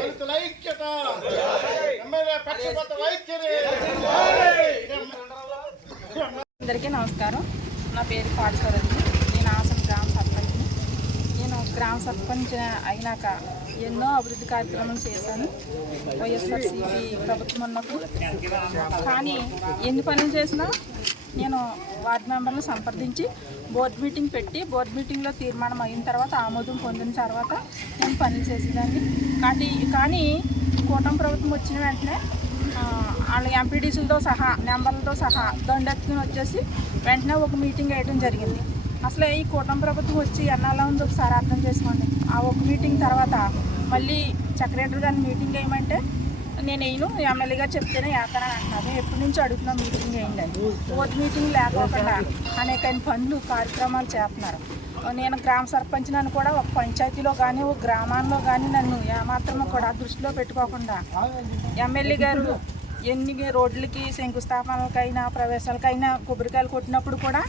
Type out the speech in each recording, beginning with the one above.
దళితుల ఐక్యత ఎమ్మెల్యే పక్షపాత వైఖరి అందరికీ నమస్కారం. నా పేరు పాడసరండి నేను ఆసం గ్రామ సర్పంచ్ని. నేను గ్రామ సర్పంచ్ అయినాక ఎన్నో అభివృద్ధి కార్యక్రమాలు చేశాను. వైఎస్ఆర్సీపీ ప్రభుత్వం ఉన్నప్పుడు కానీ ఎన్ని పనులు చేసినా నేను వార్డు మెంబర్ను సంప్రదించి బోర్డు మీటింగ్ పెట్టి బోర్డు మీటింగ్లో తీర్మానం అయిన తర్వాత ఆమోదం పొందిన తర్వాత నేను పనులు చేసేదాన్ని. కానీ కానీ కూటమి ప్రభుత్వం వచ్చిన వెంటనే వాళ్ళ ఎంపీడీసీలతో సహా నెంబర్లతో సహా దండెత్తుకుని వచ్చేసి వెంటనే ఒక మీటింగ్ వేయడం జరిగింది. అసలు ఈ కూటమి ప్రభుత్వం వచ్చి ఎన్నాలా ఉంది ఒకసారి అర్థం చేసుకోండి. ఆ ఒక మీటింగ్ తర్వాత మళ్ళీ సెక్రటరీ గారిని మీటింగ్ వేయమంటే నేను వేయను ఎమ్మెల్యేగా చెప్తేనే వేస్తానని అంటున్నాను ఎప్పటి నుంచి అడుగుతున్నాం మీటింగ్ వేయండి అని ఓటు మీటింగ్ లేకోకుండా అనేక పనులు కార్యక్రమాలు చేస్తున్నారు. నేను గ్రామ సర్పంచ్ నన్ను కూడా ఒక పంచాయతీలో కానీ ఒక గ్రామాల్లో కానీ నన్ను ఏమాత్రమో కూడా దృష్టిలో పెట్టుకోకుండా ఎమ్మెల్యే గారు ఎన్ని రోడ్లకి శంకుస్థాపనలకైనా ప్రవేశాలకైనా కొబ్బరికాయలు కొట్టినప్పుడు కూడా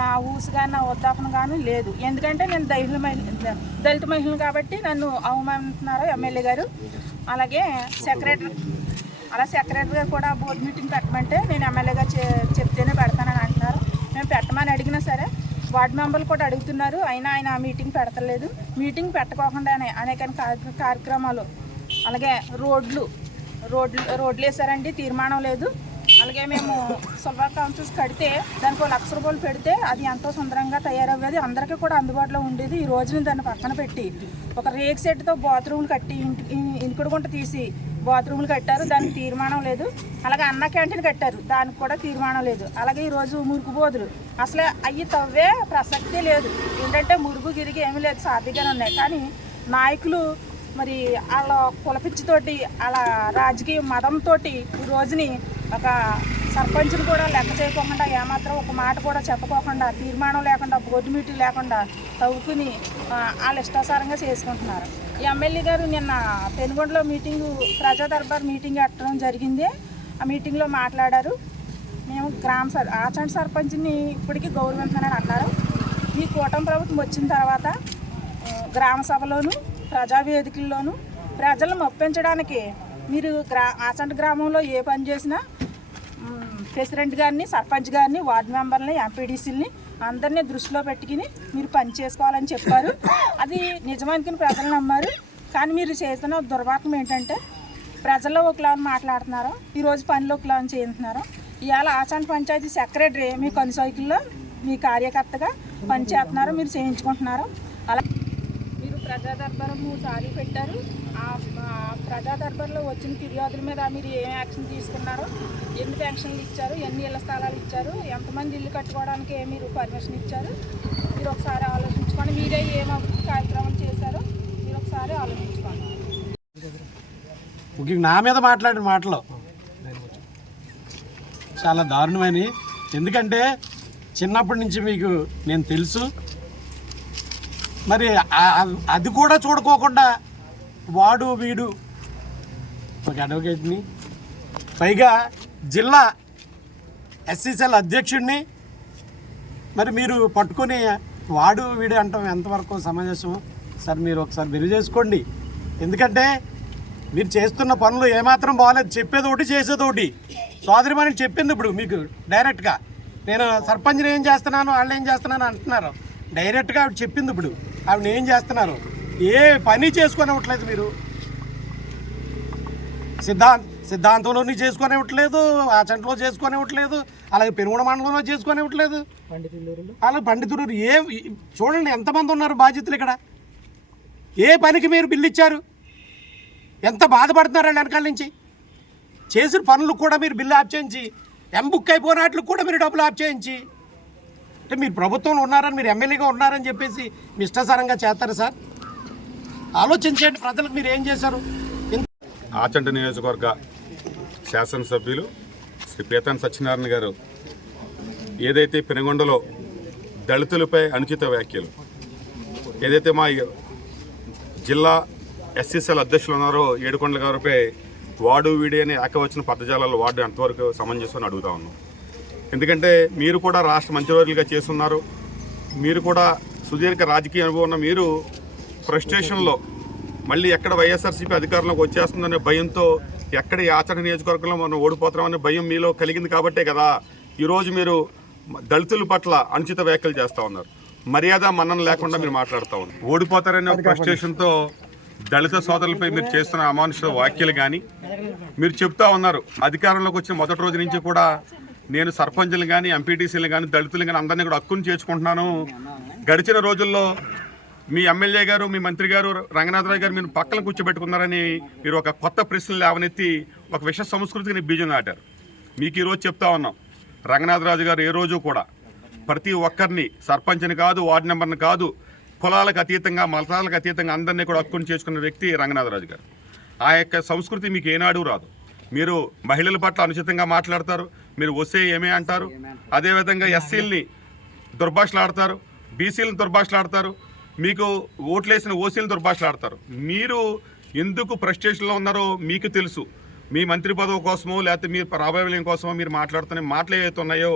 నా ఊసుగా నా ఉద్దాపన కానీ లేదు. ఎందుకంటే నేను దళిత మహిళ దళిత మహిళను కాబట్టి నన్ను అవమానిస్తున్నారు ఎమ్మెల్యే గారు? అలాగే సెక్రటరీ అలా సెక్రటరీ గారు కూడా బోర్డు మీటింగ్ పెట్టమంటే నేను ఎమ్మెల్యేగా చెప్తేనే పెడతానని అంటున్నారు. మేము పెట్టమని అడిగినా సరే వార్డు మెంబర్లు కూడా అడుగుతున్నారు. అయినా ఆయన ఆ మీటింగ్ పెడతలేదు. మీటింగ్ పెట్టకోకుండానే అనేక కార్య- కార్యక్రమాలు. అలాగే రోడ్లు రోడ్లు రోడ్లు వేసారండి తీర్మానం లేదు. అలాగే మేము సోలార్ కౌన్సిల్స్ కడితే దానికి ఒక లక్ష రూపాయలు పెడితే అది ఎంతో సుందరంగా తయారయ్యేది అందరికీ కూడా అందుబాటులో ఉండేది. ఈ రోజున దాన్ని పక్కన పెట్టి ఒక రేక్ సెట్తో బాత్రూమ్లు కట్టి ఇంటి ఇంకుడు గుంట తీసి బాత్రూమ్లు కట్టారు. దానికి తీర్మానం లేదు. అలాగే అన్న క్యాంటీన్ కట్టారు. దానికి కూడా తీర్మానం లేదు. అలాగే ఈరోజు మురుగు బోదులు అసలు అయ్యి తవ్వే ప్రసక్తే లేదు. ఏంటంటే మురుగు గిరిగి ఏమీ లేదు. సాధ్యంగానే ఉన్నాయి. కానీ నాయకులు మరి వాళ్ళ కులపిచ్చితోటి వాళ్ళ రాజకీయ మతంతో ఈ రోజుని ఒక సర్పంచ్ని కూడా లెక్క చేయకోకుండా ఏమాత్రం ఒక మాట కూడా చెప్పకోకుండా తీర్మానం లేకుండా బోర్డు మీటింగ్ లేకుండా తవ్వుకుని ఆ, ఇష్టాసారంగా చేసుకుంటున్నారు. ఎమ్మెల్యే గారు నిన్న పెనుగొండలో మీటింగు ప్రజా దర్బార్ మీటింగ్ పెట్టడం జరిగింది. ఆ మీటింగ్లో మాట్లాడారు. మేము గ్రామ సర్ ఆచండ్ సర్పంచ్ని ఇప్పటికీ గౌరవించానని అన్నారు. ఈ కూటమి ప్రభుత్వం వచ్చిన తర్వాత గ్రామ సభలోను ప్రజావేదికల్లోనూ ప్రజలను మెప్పించడానికి మీరు గ్రా ఆచండ్ గ్రామంలో ఏ పని చేసినా ప్రెసిడెంట్ గారిని సర్పంచ్ గారిని వార్డు మెంబర్ని ఎంపీడీసీని అందరినీ దృష్టిలో పెట్టుకుని మీరు పని చేసుకోవాలని చెప్పారు. అది నిజమానికి ప్రజలు నమ్మారు. కానీ మీరు చేస్తున్న దుర్వాకం ఏంటంటే ప్రజల్లో ఒకలా మాట్లాడుతున్నారు. ఈరోజు పనిలో ఒకలా చేస్తున్నారు. ఇవాళ ఆసాన్ పంచాయతీ సెక్రటరీ మీ కొనసాగుల్లో మీ కార్యకర్తగా పనిచేస్తున్నారు. మీరు చేయించుకుంటున్నారు. అలా మీరు ప్రజా దర్బారం మూడు సార్లు పెట్టారు. ప్రజా దర్బార్లో వచ్చిన ఫిర్యాదుల మీద మీరు ఏం యాక్షన్ తీసుకున్నారు? ఎన్ని పెన్షన్లు ఇచ్చారు? ఎన్ని ఇళ్ళ స్థలాలు ఇచ్చారు? ఎంతమంది ఇల్లు కట్టుకోవడానికి మీరు పర్మిషన్ ఇచ్చారు? మీరు ఒకసారి ఆలోచించుకోండి. మీరే ఏం కార్యక్రమం చేశారో మీరు ఒకసారి ఆలోచించుకోండి. నా మీద మాట్లాడిన మాటలు. చాలా దారుణమని ఎందుకంటే చిన్నప్పటి నుంచి మీకు నేను తెలుసు. మరి అది కూడా చూడుకోకుండా వాడు వీడు. ఒక అడ్వకేట్ని పైగా జిల్లా ఎస్సీసీఎల్ అధ్యక్షుడిని. మరి మీరు పట్టుకొని వాడు వీడు అంటాం ఎంతవరకు సమంజసం సార్ మీరు ఒకసారి వెరు చేసుకోండి. ఎందుకంటే మీరు చేస్తున్న పనులు ఏమాత్రం బాగాలేదు. చెప్పేది ఒకటి చేసేది ఒకటి సోదరిమని చెప్పింది ఇప్పుడు మీకు డైరెక్ట్గా. నేను సర్పంచ్ని ఏం చేస్తున్నాను? వాళ్ళు ఏం చేస్తున్నాను? అంటున్నారు. డైరెక్ట్గా ఆవిడ చెప్పింది ఇప్పుడు. ఆవిడ ఏం చేస్తున్నారు? ఏ పని చేసుకునివ్వట్లేదు మీరు? సిద్ధాంత్ సిద్ధాంతంలోని చేసుకునివ్వట్లేదు ఆచంటలో చేసుకునివ్వట్లేదు అలాగే పెనుగొండ మండలంలో చేసుకునివ్వట్లేదు. అలా పండితులు ఏ చూడండి ఎంతమంది ఉన్నారు బాధ్యతలు ఇక్కడ? ఏ పనికి మీరు బిల్లు ఇచ్చారు? ఎంత బాధపడుతున్నారండి వెనకాల నుంచి? చేసిన పనులు కూడా మీరు బిల్లు ఆప్ చేయించి ఎం బుక్ అయిపోయినట్లు కూడా మీరు డబ్బులు ఆప్ చేయించి అంటే మీరు ప్రభుత్వంలో ఉన్నారని మీరు ఎమ్మెల్యేగా ఉన్నారని చెప్పేసి మీ ఇష్టాసారంగా చేస్తారు సార్? ఆలోచించండి ప్రజలకు మీరు ఏం చేశారు? ఆచండ ఆచంట నియోజకవర్గ శాసనసభ్యులు శ్రీ పీతాన్ సత్యనారాయణ గారు ఏదైతే పెనుగొండలో దళితులపై అనుచిత వ్యాఖ్యలు ఏదైతే మా జిల్లా ఎస్సీసీఎల్ అధ్యక్షులు ఉన్నారో ఏడుకొండల గారిపై వాడు వీడి అని ఏకవచ్చిన పదజాలాలు వాడు ఎంతవరకు సమంజసం అడుగుతా ఉన్నాం. ఎందుకంటే మీరు కూడా రాష్ట్ర మంత్రివర్యులుగా చేస్తున్నారు మీరు కూడా సుదీర్ఘ రాజకీయ అనుభవం ఉన్న మీరు ఫ్రస్ట్రేషన్లో మళ్ళీ ఎక్కడ వైఎస్ఆర్సీపీ అధికారంలోకి వచ్చేస్తుందనే భయంతో ఎక్కడ ఆచరణ నియోజకవర్గంలో మనం ఓడిపోతామనే భయం మీలో కలిగింది కాబట్టే కదా. ఈరోజు మీరు దళితుల పట్ల అనుచిత వ్యాఖ్యలు చేస్తూ ఉన్నారు. మర్యాద మన్నన లేకుండా మీరు మాట్లాడుతూ ఉన్నారు. ఓడిపోతారనే ఒక ఫ్రస్ట్రేషన్తో దళిత సోదరులపై మీరు చేస్తున్న అమానుష వ్యాఖ్యలు కానీ మీరు చెప్తా ఉన్నారు. అధికారంలోకి వచ్చిన మొదటి రోజు నుంచి కూడా నేను సర్పంచ్లు కానీ ఎంపీటీసీలు కానీ దళితులు కానీ అందరినీ కూడా హక్కును చేర్చుకుంటున్నాను. గడిచిన రోజుల్లో మీ ఎమ్మెల్యే గారు మీ మంత్రి గారు రంగనాథరావు గారు మీరు పక్కన కూర్చోబెట్టుకున్నారని మీరు ఒక కొత్త ప్రశ్నలు లేవనెత్తి ఒక విష సంస్కృతికి బీజం నాటారు. మీకు ఈరోజు చెప్తా ఉన్నాం. రంగనాథరాజు గారు ఏ రోజు కూడా ప్రతి ఒక్కరిని సర్పంచ్ని కాదు వార్డు నెంబర్ని కాదు కులాలకు అతీతంగా మతాలకు అతీతంగా అందరినీ కూడా హక్కును చేసుకున్న వ్యక్తి రంగనాథరాజు గారు. ఆ యొక్క సంస్కృతి మీకు ఏనాడు రాదు. మీరు మహిళల పట్ల అనుచితంగా మాట్లాడతారు మీరు వస్తే ఏమే అంటారు. అదేవిధంగా ఎస్సీల్ని దుర్భాషలాడతారు బీసీలను దుర్భాషలాడతారు మీకు ఓట్లేసిన ఓసీలు దుర్భాషలాడతారు. మీరు ఎందుకు ఫ్రస్ట్రేషన్లో ఉన్నారో మీకు తెలుసు. మీ మంత్రి పదవి కోసమో లేకపోతే మీరు ప్రాబల్యం కోసమో మీరు మాట్లాడుతున్న మాటలు ఏవైతున్నాయో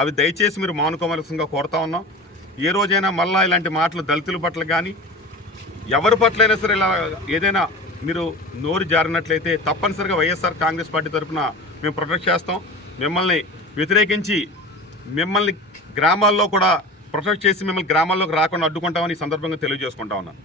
అవి దయచేసి మీరు మానుకోవలసిందిగా కోరుతా ఉన్నాం. ఏ రోజైనా మళ్ళా ఇలాంటి మాటలు దళితుల పట్ల కానీ ఎవరి పట్లైనా సరే ఇలా ఏదైనా మీరు నోరు జారినట్లయితే తప్పనిసరిగా వైఎస్ఆర్ కాంగ్రెస్ పార్టీ తరఫున మేము ప్రొటెక్ట్ చేస్తాం. మిమ్మల్ని వ్యతిరేకించి మిమ్మల్ని గ్రామాల్లో కూడా ప్రొటెక్ట్ చేసి మిమ్మల్ని గ్రామాల్లోకి రాకుండా అడ్డుకుంటామని ఈ సందర్భంగా తెలియజేసుకుంటా ఉన్నాను.